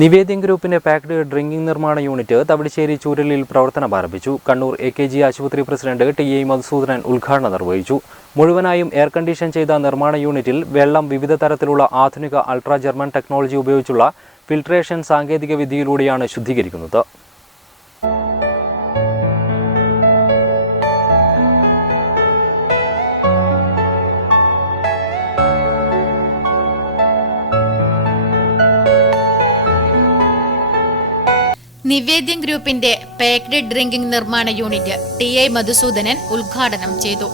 നിവേദ്യം ഗ്രൂപ്പിന്റെ packed drinking നിർമ്മാണ unit Thavilissery ചൂരലിൽ പ്രവർത്തനം ആരംഭിച്ചു. കണ്ണൂർ എ കെ ജി ആശുപത്രി പ്രസിഡന്റ് ടി എ മധുസൂദനൻ ഉദ്ഘാടനം നിർവഹിച്ചു. മുഴുവനായും എയർ കണ്ടീഷൻ ചെയ്ത നിർമ്മാണ യൂണിറ്റിൽ വെള്ളം വിവിധ തരത്തിലുള്ള ആധുനിക അൾട്രാ ജർമ്മൻ ടെക്നോളജി ഉപയോഗിച്ചുള്ള ഫിൽട്രേഷൻ സാങ്കേതിക വിദ്യയിലൂടെയാണ് ശുദ്ധീകരിക്കുന്നത്. നിവേദ്യം ഗ്രൂപ്പിന്റെ പാക്ഡ് ഡ്രിങ്കിംഗ് നിർമ്മാണ യൂണിറ്റ് ടി ഐ മധുസൂദനൻ ഉദ്ഘാടനം ചെയ്തു.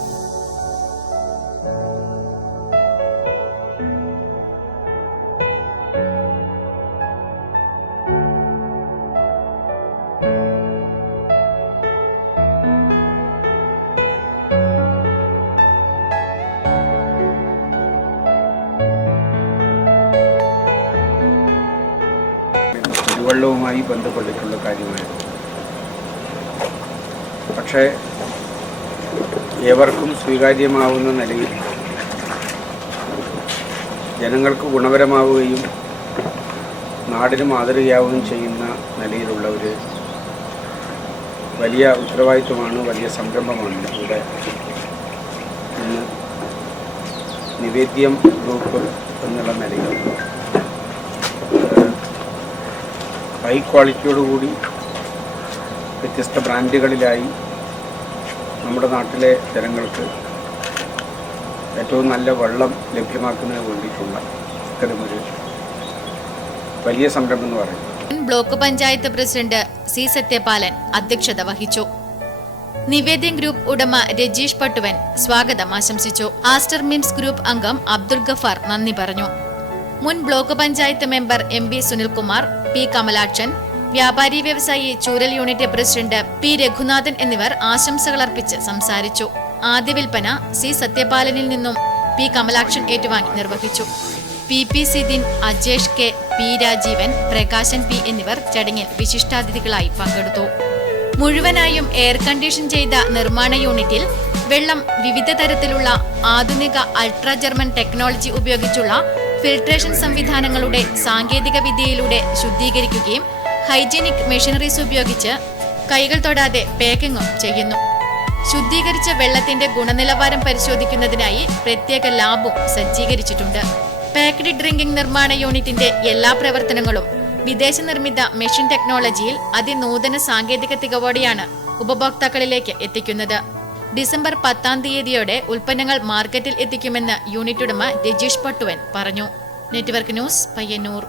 കുടിവെള്ളവുമായി ബന്ധപ്പെട്ടിട്ടുള്ള കാര്യമായിരുന്നു പക്ഷേ ഏവർക്കും സ്വീകാര്യമാവുന്ന നിലയിൽ ജനങ്ങൾക്ക് ഗുണപരമാവുകയും നാടിന് മാതൃകയാവുകയും ചെയ്യുന്ന നിലയിലുള്ള ഒരു വലിയ ഉത്തരവാദിത്വമാണ് വലിയ സംരംഭമാണ് ഇവിടെ ഇന്ന് നിവേദ്യം ഗ്രൂപ്പ് എന്നുള്ള നിലയിൽ ഹൈ ക്വാളിറ്റിയോടുകൂടി വ്യത്യസ്ത ബ്രാൻഡുകളിലായി നമ്മുടെ നാട്ടിലെ ജനങ്ങൾക്ക് ഏറ്റവും നല്ല വെള്ളം ലഭ്യമാക്കുന്നതിന് വേണ്ടിയിട്ടുള്ള ഇത്തരമൊരു വലിയ സംരംഭം എന്ന് പറയുന്നത്. Block panchayat president C Sathyapalan അധ്യക്ഷത വഹിച്ചു. നിവേദ്യം ഗ്രൂപ്പ് ഉടമ രജീഷ് പട്ടുവൻ സ്വാഗതം ആശംസിച്ചു. ആസ്റ്റർ മിംസ് ഗ്രൂപ്പ് അംഗം അബ്ദുൾ ഗഫാർ നന്ദി പറഞ്ഞു. മുൻ block panchayat member M V Sunilkumar P Kamalakshan വ്യാപാരി വ്യവസായി ചൂരൽ യൂണിറ്റ് പ്രസിഡന്റ് പി രഘുനാഥൻ എന്നിവർ ആശംസകൾ അർപ്പിച്ച് സംസാരിച്ചു. ആദ്യ വിൽപ്പന സി സത്യപാലനിൽ നിന്നും പി കമലാക്ഷൻ ഏറ്റുവാങ്ങി നിർവഹിച്ചു. P P Sidin Ajesh K P Rajeevan Prakashan P എന്നിവർ ചടങ്ങിൽ വിശിഷ്ടാതിഥികളായി പങ്കെടുത്തു. മുഴുവനായും എയർ കണ്ടീഷൻ ചെയ്ത നിർമ്മാണ യൂണിറ്റിൽ വെള്ളം വിവിധ തരത്തിലുള്ള ആധുനിക അൾട്രാ ജർമ്മൻ ടെക്നോളജി ഉപയോഗിച്ചുള്ള ഫിൽട്രേഷൻ സംവിധാനങ്ങളുടെ സാങ്കേതിക വിദ്യയിലൂടെ ശുദ്ധീകരിക്കുകയും ഹൈജീനിക് മെഷീനറീസ് ഉപയോഗിച്ച് കൈകൾ തൊടാതെ പാക്കിങ്ങും ചെയ്യുന്നു. ശുദ്ധീകരിച്ച വെള്ളത്തിന്റെ ഗുണനിലവാരം പരിശോധിക്കുന്നതിനായി പ്രത്യേക ലാബും സജ്ജീകരിച്ചിട്ടുണ്ട്. പാക്ഡ് ഡ്രിങ്കിംഗ് നിർമ്മാണ യൂണിറ്റിന്റെ എല്ലാ പ്രവർത്തനങ്ങളും വിദേശ നിർമ്മിത മെഷീൻ ടെക്നോളജിയിൽ അതിനൂതന സാങ്കേതിക തികവോടെയാണ് ഉപഭോക്താക്കളിലേക്ക് എത്തിക്കുന്നത്. ഡിസംബർ പത്താം തീയതിയോടെ ഉൽപ്പന്നങ്ങൾ മാർക്കറ്റിൽ എത്തിക്കുമെന്ന് യൂണിറ്റ് ഉടമ രജീഷ് പട്ടുവൻ പറഞ്ഞു. Network news Payyanur.